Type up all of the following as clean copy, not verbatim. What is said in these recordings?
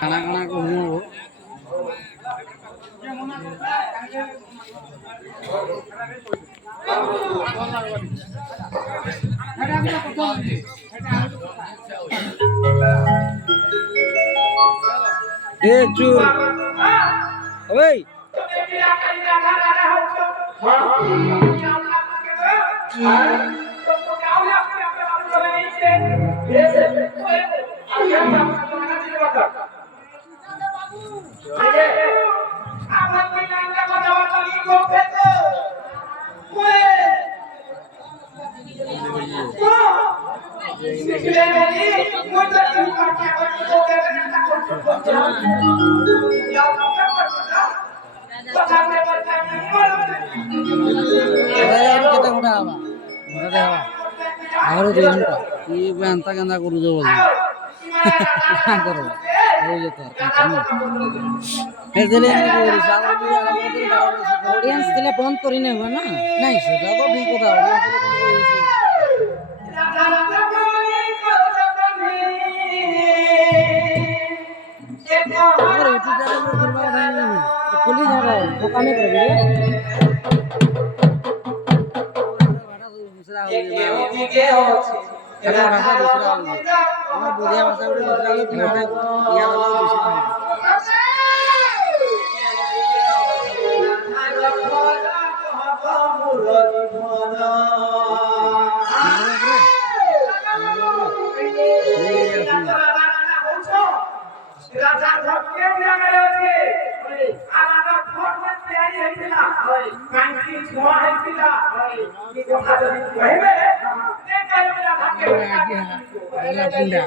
খানা খানা ঘুমাবো চুর ওই আরো 2 ঘন্টা কি বেন্তা কেন্দা করু যাবো অডিয়েন্স দিলে বন্ধ করি নেব না নাই সেটা তো ঠিক কথা খুলি যাবে দোকানে করবে আমার বুঝিয়া ভাষা বলে দুসরা হলো তুমি অনেক ইয়া হলো রাজার ভক্তে দিয়া গেলে আছে আমাদের ভক্তে তৈরি হইছিল কাঞ্চি ছোয়া হইছিল কি কথা যদি কইবে নে কইবে ভাগ্যে আলা পুন্ডা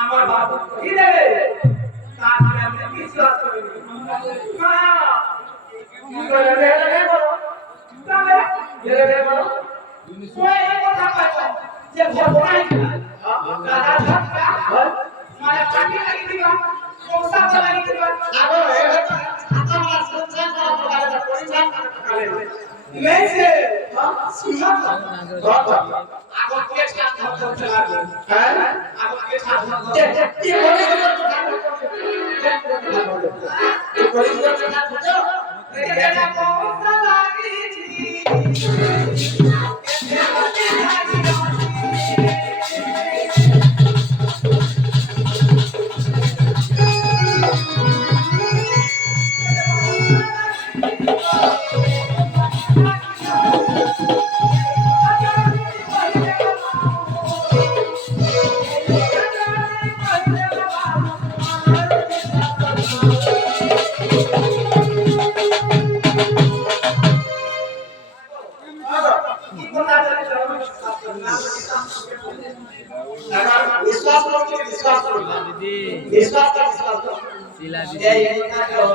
আমার বাবু কি দেবে তারপরে আমি বিশ্বাস করি যে ভগবান মানে পাটি লাগি দিবা কোসা লাগি দিবা আরো আমার সংসার করা পরিচালনা করে মেসে সুমত আগকে ছাত করতে লাগবে হ্যাঁ আগকে ছাত করতে কি বলে কি করে কথা বুঝো এটা কোসা লাগিছি विश्वास करो कि विश्वास करो दीदी विश्वास करो शीला ये दीदी ये ना करो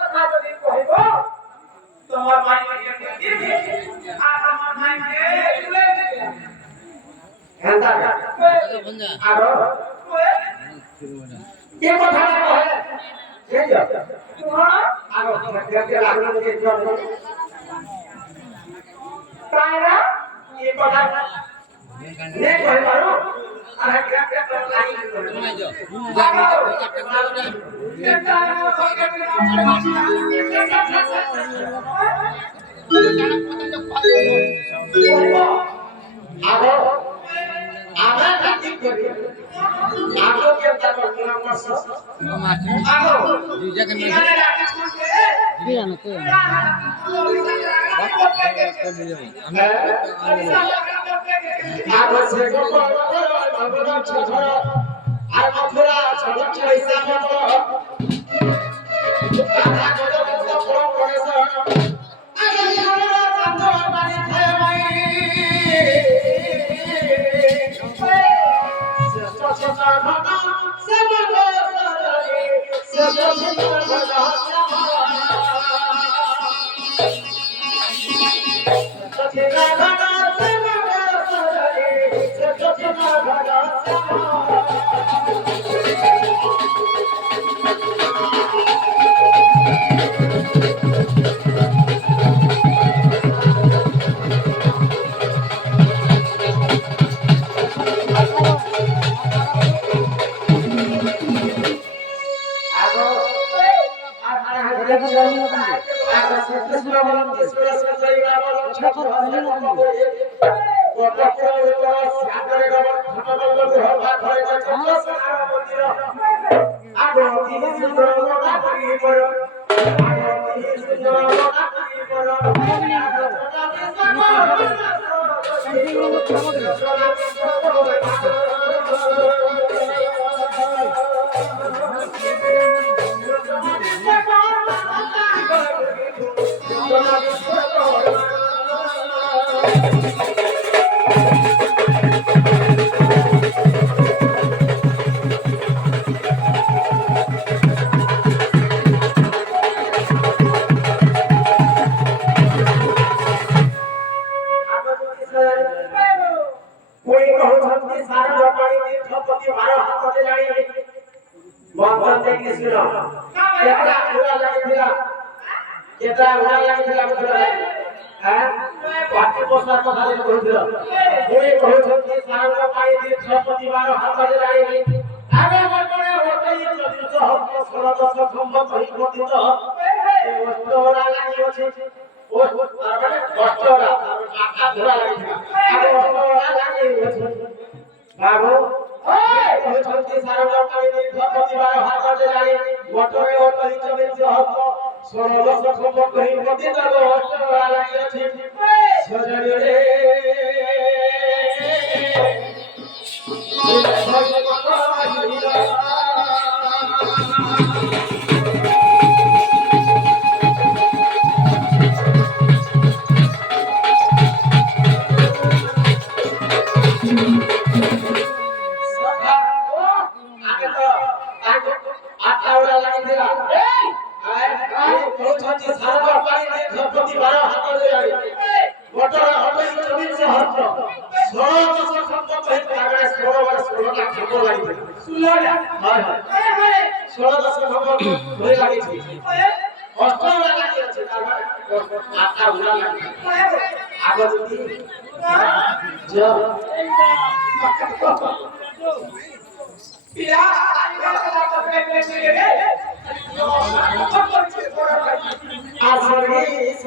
কথা যদি কইব তোমার মাইকে দিবি আর আমার মাইকে তুলে দিবি হেন্দা বন্ধা আরো কে কথা কহে কে যা আরো কে লাগলো কে যা তাইরা কে কথা নে কই পারো আর কে লাগি তোমায় যাও দুই জায়গায় বিরানো তো कोई कहो छत्ती सारा व्यापारी तीर्थपति 12 हाथ ले जाई बंधन देखि सुनो केतरा उड़ा लागिला केतरा उड़ा लागिला बुझला हैं पाटी पोसा কথা रे কইছিল कोई कहो छत्ती सारा व्यापारी तीर्थपति 12 हाथ ले जाई आगे बटरे होतई যদি হক সরদস সম্ভব হই গঠিত এই অষ্টরা লাগি আছে ও মানে অষ্টরা আটা ধরা লাগিলা আগে অষ্টরা লাগি আছে বাবু ওই কইছন্তি সারা পাই তীর্থপতি 12 হাত যাই বটরে ওতই চবিছে হক সরদস সম্ভব হই গঠিত অষ্টরা লাগি আছে সজনি রে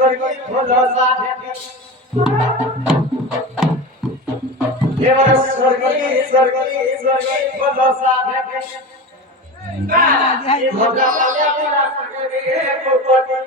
স্বর্গে ভোলসা এবার স্বর্গে ভোলসা ভগবান